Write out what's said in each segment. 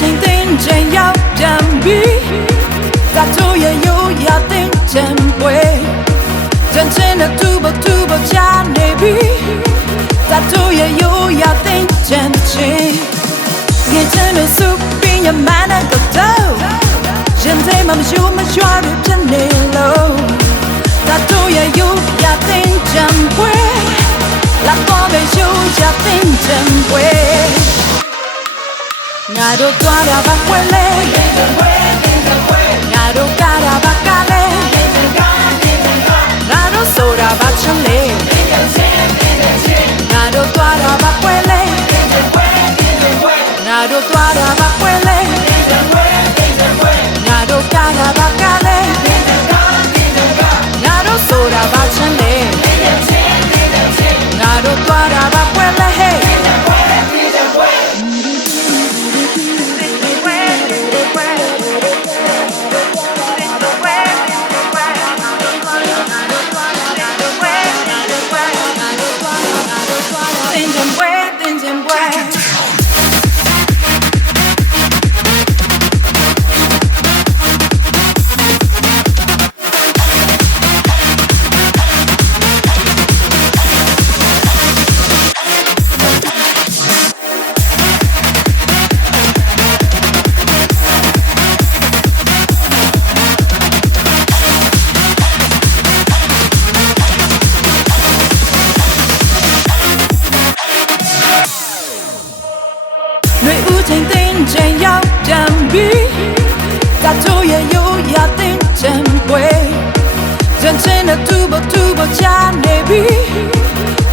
ချိန်သိမ်းချိန်ရောက်ပြန်ပြီသာတို့ရဲ့ရိုးရာသိမ်းချင်ပွဲကြံချင်တဲ့သူ့ဘချာနေပြီသာတို့ရဲ့ရိုးရာသိမ်းချင်ချင်းငယ်ချင်တဲ့စုပင်ရမနဲ့တော့ရင်ထဲမှာမရှိမရွာရဖြစ်နေလို့သာတို့ရဲ့ရိုးရာသိမ်းချင်ပွဲလာတော့ပဲရိုးရာသိမ်းချင်ပွဲငါတို့သွားတာပါခွဲလဲငါတို့ကားတာပါကားလဲငါတို့ဆိုတာပါချင်လေငါတို့သွားတာပါခွဲလဲငါတို့သွားတာပါခွဲလဲငါတို့ကားတာပါကားလဲငါတို့ဆိုတာပါချင်လေငါတို့သွားတာပါခွဲလဲချိန်သိမ်းချိန်ရောက်ပြန်ပြီသာတို့ရဲ့ရိုးရာသိမ်းချင်ပွဲကြံချင်တဲ့သူ့ဘချာနေပြီ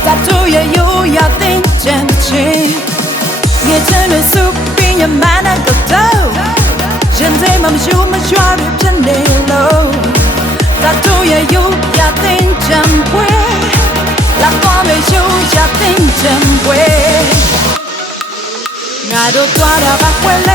သာတို့ရဲ့ရိုးရာသိမ်းချင်ချင်းငယ်ချင်တဲ့စုပင်ရမနဲ့တော့ရင်ထဲမှာမရှိမရွာရဖြစ်နေလို့သာတို့ရဲ့ရိုးရာသိမ်းချင်ပွဲလာတော့မယ်ရိုးရာသိမ်းချင်ပွဲငါတို့သွားတာပါခွဲလဲ